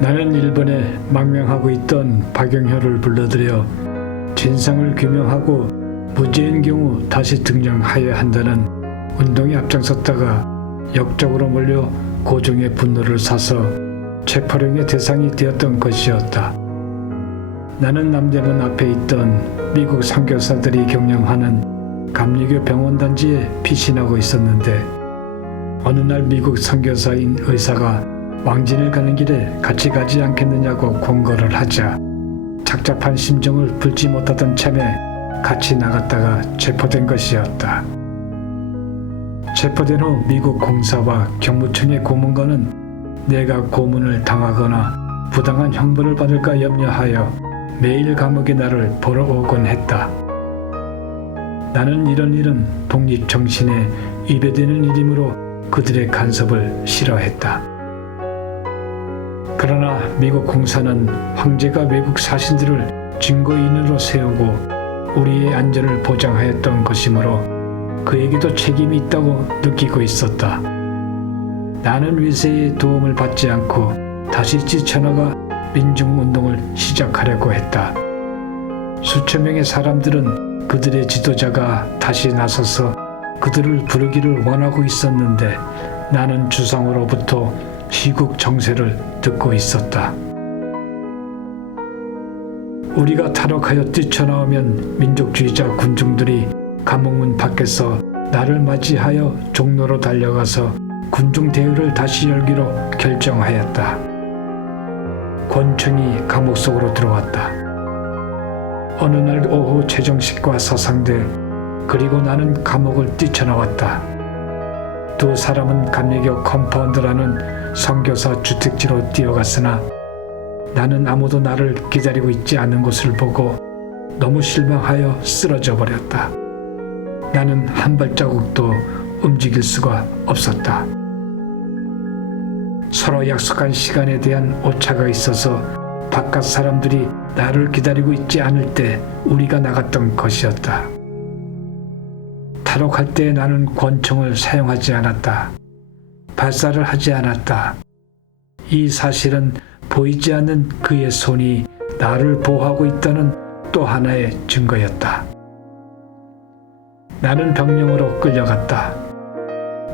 나는 일본에 망명하고 있던 박영효를 불러들여 진상을 규명하고 무죄인 경우 다시 등령하여야 한다는 운동에 앞장섰다가 역적으로 몰려 고종의 분노를 사서 체포령의 대상이 되었던 것이었다. 나는 남대문 앞에 있던 미국 선교사들이 경영하는 감리교 병원단지에 피신하고 있었는데 어느 날 미국 선교사인 의사가 왕진을 가는 길에 같이 가지 않겠느냐고 권고를 하자 착잡한 심정을 풀지 못하던 참에 같이 나갔다가 체포된 것이었다. 체포된 후 미국 공사와 경무청의 고문관은 내가 고문을 당하거나 부당한 형벌을 받을까 염려하여 매일 감옥에 나를 보러 오곤 했다. 나는 이런 일은 독립정신에 위배되는 일이므로 그들의 간섭을 싫어했다. 그러나 미국 공사는 황제가 외국 사신들을 증거인으로 세우고 우리의 안전을 보장하였던 것이므로 그에게도 책임이 있다고 느끼고 있었다. 나는 위세의 도움을 받지 않고 다시 뛰쳐나가 민중운동을 시작하려고 했다. 수천 명의 사람들은 그들의 지도자가 다시 나서서 그들을 부르기를 원하고 있었는데 나는 주상으로부터 시국 정세를 듣고 있었다. 우리가 탈옥하여 뛰쳐나오면 민족주의자 군중들이 감옥문 밖에서 나를 맞이하여 종로로 달려가서 군중 대회를 다시 열기로 결정하였다. 권총이 감옥 속으로 들어왔다. 어느 날 오후 최정식과 서상대 그리고 나는 감옥을 뛰쳐나왔다. 두 사람은 감리교 컴파운드라는 선교사 주택지로 뛰어갔으나 나는 아무도 나를 기다리고 있지 않은 것을 보고 너무 실망하여 쓰러져 버렸다. 나는 한 발자국도 움직일 수가 없었다. 서로 약속한 시간에 대한 오차가 있어서 바깥 사람들이 나를 기다리고 있지 않을 때 우리가 나갔던 것이었다. 탈옥할 때 나는 권총을 사용하지 않았다. 발사를 하지 않았다. 이 사실은 보이지 않는 그의 손이 나를 보호하고 있다는 또 하나의 증거였다. 나는 병령으로 끌려갔다.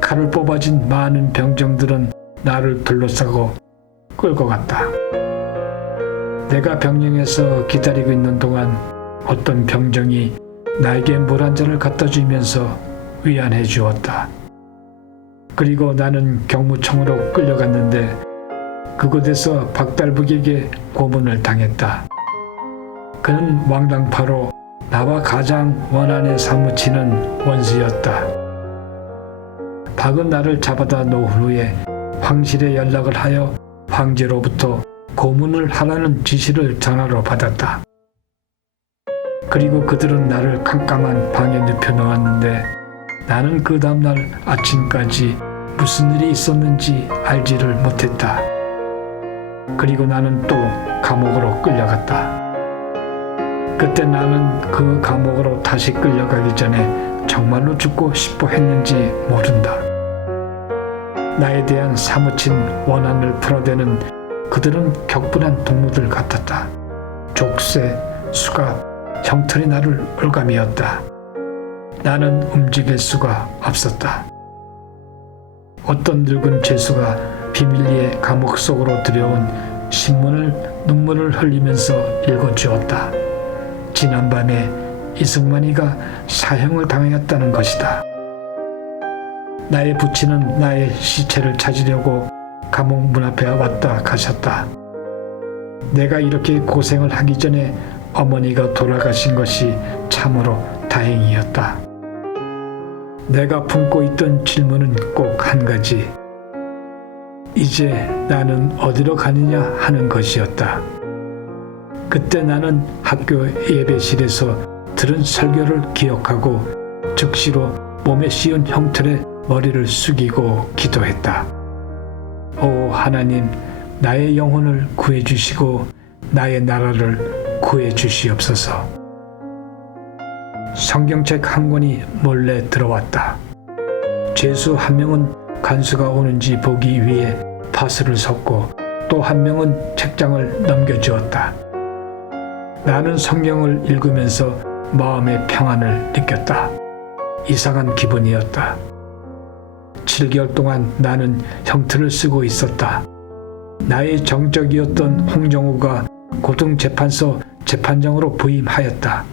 칼을 뽑아진 많은 병정들은 나를 둘러싸고 끌고 갔다. 내가 병령에서 기다리고 있는 동안 어떤 병정이 나에게 물 한 잔을 갖다 주면서 위안해 주었다. 그리고 나는 경무청으로 끌려갔는데 그곳에서 박달북에게 고문을 당했다. 그는 왕당파로 나와 가장 원한에 사무치는 원수였다. 박은 나를 잡아다 놓은 후에 황실에 연락을 하여 황제로부터 고문을 하라는 지시를 전화로 받았다. 그리고 그들은 나를 깜깜한 방에 눕혀 놓았는데 나는 그 다음날 아침까지 무슨 일이 있었는지 알지를 못했다. 그리고 나는 또 감옥으로 끌려갔다. 그때 나는 그 감옥으로 다시 끌려가기 전에 정말로 죽고 싶어 했는지 모른다. 나에 대한 사무친 원한을 풀어대는 그들은 격분한 동무들 같았다. 족쇄, 수갑, 형틀이 나를 올가미었다. 나는 움직일 수가 없었다. 어떤 늙은 죄수가 비밀리에 감옥 속으로 들여온 신문을 눈물을 흘리면서 읽어주었다. 지난밤에 이승만이가 사형을 당하였다는 것이다. 나의 부친은 나의 시체를 찾으려고 감옥 문 앞에 왔다 가셨다. 내가 이렇게 고생을 하기 전에 어머니가 돌아가신 것이 참으로 다행이었다. 내가 품고 있던 질문은 꼭 한 가지. 이제 나는 어디로 가느냐 하는 것이었다. 그때 나는 학교 예배실에서 들은 설교를 기억하고 즉시로 몸에 씌운 형틀에 머리를 숙이고 기도했다. 오 하나님, 나의 영혼을 구해주시고 나의 나라를 구해주시옵소서. 성경책 한 권이 몰래 들어왔다. 죄수 한 명은 간수가 오는지 보기 위해 파스를 섰고 또 한 명은 책장을 넘겨주었다. 나는 성경을 읽으면서 마음의 평안을 느꼈다. 이상한 기분이었다. 7개월 동안 나는 형틀을 쓰고 있었다. 나의 정적이었던 홍정우가 고등재판소 재판장으로 부임하였다.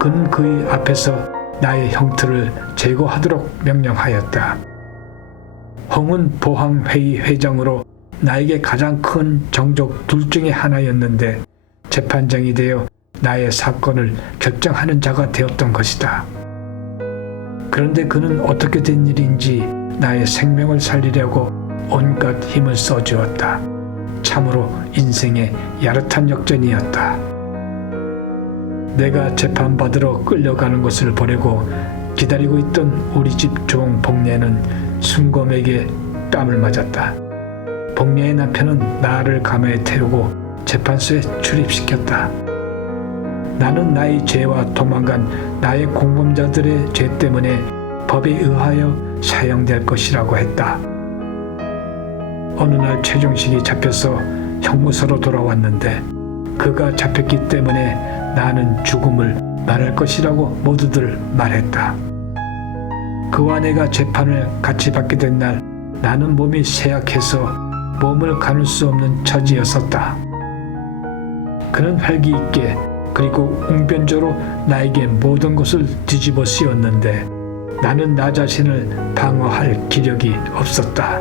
그는 그의 앞에서 나의 형틀을 제거하도록 명령하였다. 홍은 보항회의 회장으로 나에게 가장 큰 정적 둘 중에 하나였는데 재판장이 되어 나의 사건을 결정하는 자가 되었던 것이다. 그런데 그는 어떻게 된 일인지 나의 생명을 살리려고 온갖 힘을 써주었다. 참으로 인생의 야릇한 역전이었다. 내가 재판받으러 끌려가는 것을 보려고 기다리고 있던 우리 집 종 복례는 순검에게 뺨을 맞았다. 복례의 남편은 나를 가마에 태우고 재판소에 출입시켰다. 나는 나의 죄와 도망간 나의 공범자들의 죄 때문에 법에 의하여 사형될 것이라고 했다. 어느 날 최종식이 잡혀서 형무소로 돌아왔는데 그가 잡혔기 때문에 나는 죽음을 말할 것이라고 모두들 말했다. 그와 내가 재판을 같이 받게 된 날 나는 몸이 쇠약해서 몸을 가눌 수 없는 처지였었다. 그는 활기 있게 그리고 웅변조로 나에게 모든 것을 뒤집어 씌웠는데 나는 나 자신을 방어할 기력이 없었다.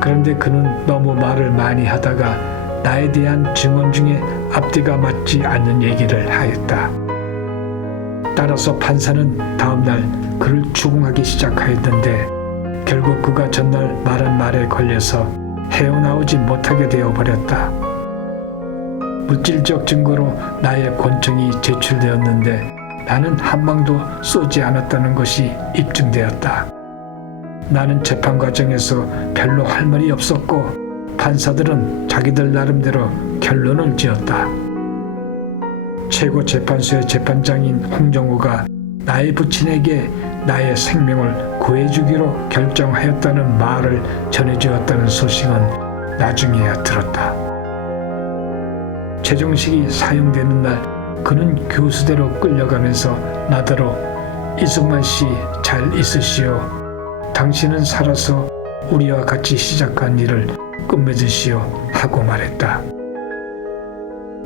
그런데 그는 너무 말을 많이 하다가 나에 대한 증언 중에 앞뒤가 맞지 않는 얘기를 하였다. 따라서 판사는 다음날 그를 추궁하기 시작하였는데 결국 그가 전날 말한 말에 걸려서 헤어나오지 못하게 되어버렸다. 물질적 증거로 나의 권총이 제출되었는데 나는 한 방도 쏘지 않았다는 것이 입증되었다. 나는 재판 과정에서 별로 할 말이 없었고 판사들은 자기들 나름대로 결론을 지었다. 최고재판소의 재판장인 홍정우가 나의 부친에게 나의 생명을 구해주기로 결정하였다는 말을 전해주었다는 소식은 나중에야 들었다. 최종식이 사용되는 날 그는 교수대로 끌려가면서 나더러 이승만 씨 잘 있으시오. 당신은 살아서 우리와 같이 시작한 일을 끝맺으시오 하고 말했다.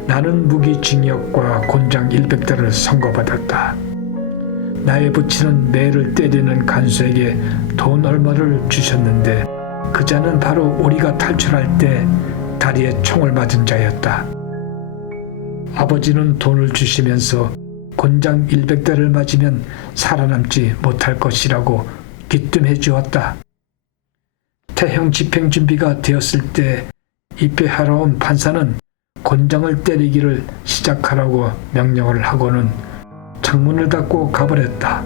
나는 무기징역과 곤장 100달을 선고받았다. 나의 부친은 매를 때리는 간수에게 돈 얼마를 주셨는데 그 자는 바로 우리가 탈출할 때 다리에 총을 맞은 자였다. 아버지는 돈을 주시면서 곤장 100달을 맞으면 살아남지 못할 것이라고 귀뜸해 주었다. 태형 집행 준비가 되었을 때 입회하러 온 판사는 곤장을 때리기를 시작하라고 명령을 하고는 창문을 닫고 가버렸다.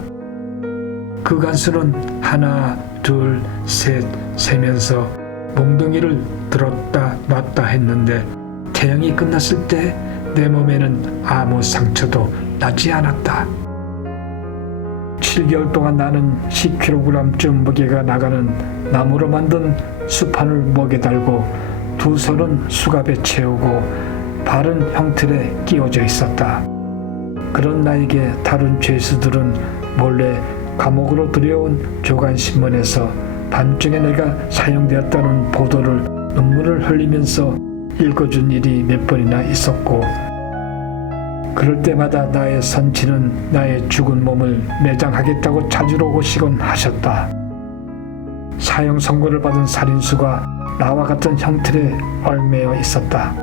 그 간수는 하나, 둘, 셋 세면서 몽둥이를 들었다 놨다 했는데 태형이 끝났을 때 내 몸에는 아무 상처도 나지 않았다. 7개월 동안 나는 10kg쯤 무게가 나가는 나무로 만든 수판을 목에 달고 두 손은 수갑에 채우고 발은 형틀에 끼워져 있었다. 그런 나에게 다른 죄수들은 몰래 감옥으로 들여온 조간신문에서 밤중에 내가 사형되었다는 보도를 눈물을 흘리면서 읽어준 일이 몇 번이나 있었고 그럴 때마다 나의 선친은 나의 죽은 몸을 매장하겠다고 찾으러 오시곤 하셨다. 사형 선고를 받은 살인수가 나와 같은 형틀에 얽매여 있었다.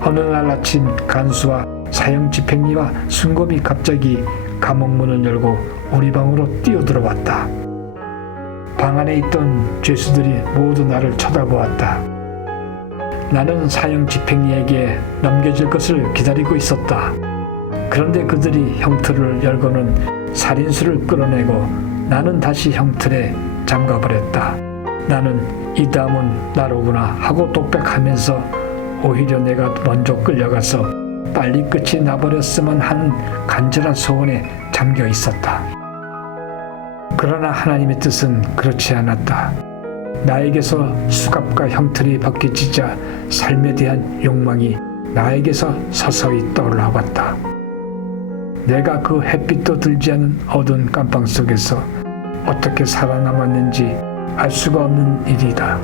어느 날 아침 간수와 사형 집행리와 순검이 갑자기 감옥 문을 열고 우리 방으로 뛰어들어왔다. 방 안에 있던 죄수들이 모두 나를 쳐다보았다. 나는 사형 집행리에게 넘겨질 것을 기다리고 있었다. 그런데 그들이 형틀을 열고는 살인수를 끌어내고 나는 다시 형틀에 잠가버렸다. 나는 이 다음은 나로구나 하고 독백하면서 오히려 내가 먼저 끌려가서 빨리 끝이 나버렸으면 하는 간절한 소원에 잠겨 있었다. 그러나 하나님의 뜻은 그렇지 않았다. 나에게서 수갑과 형틀이 벗겨지자 삶에 대한 욕망이 나에게서 서서히 떠올라왔다. 내가 그 햇빛도 들지 않은 어두운 감방 속에서 어떻게 살아남았는지 알 수가 없는 일이다.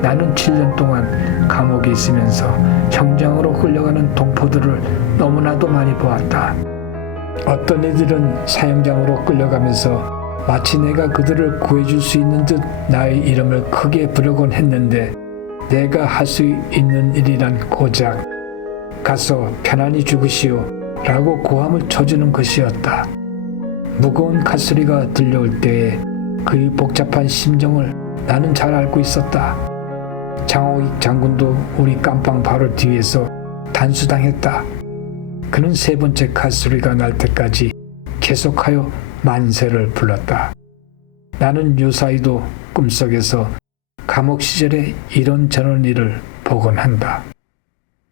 나는 7년 동안 감옥에 있으면서 형장으로 끌려가는 동포들을 너무나도 많이 보았다. 어떤 이들은 사형장으로 끌려가면서 마치 내가 그들을 구해줄 수 있는 듯 나의 이름을 크게 부르곤 했는데 내가 할 수 있는 일이란 고작 가서 편안히 죽으시오 라고 고함을 쳐주는 것이었다. 무거운 칼소리가 들려올 때에 그의 복잡한 심정을 나는 잘 알고 있었다. 장호익 장군도 우리 깜빵 바로 뒤에서 단수당했다. 그는 세 번째 칼소리가 날 때까지 계속하여 만세를 불렀다. 나는 요사이도 꿈속에서 감옥 시절에 이런저런 일을 보곤 한다.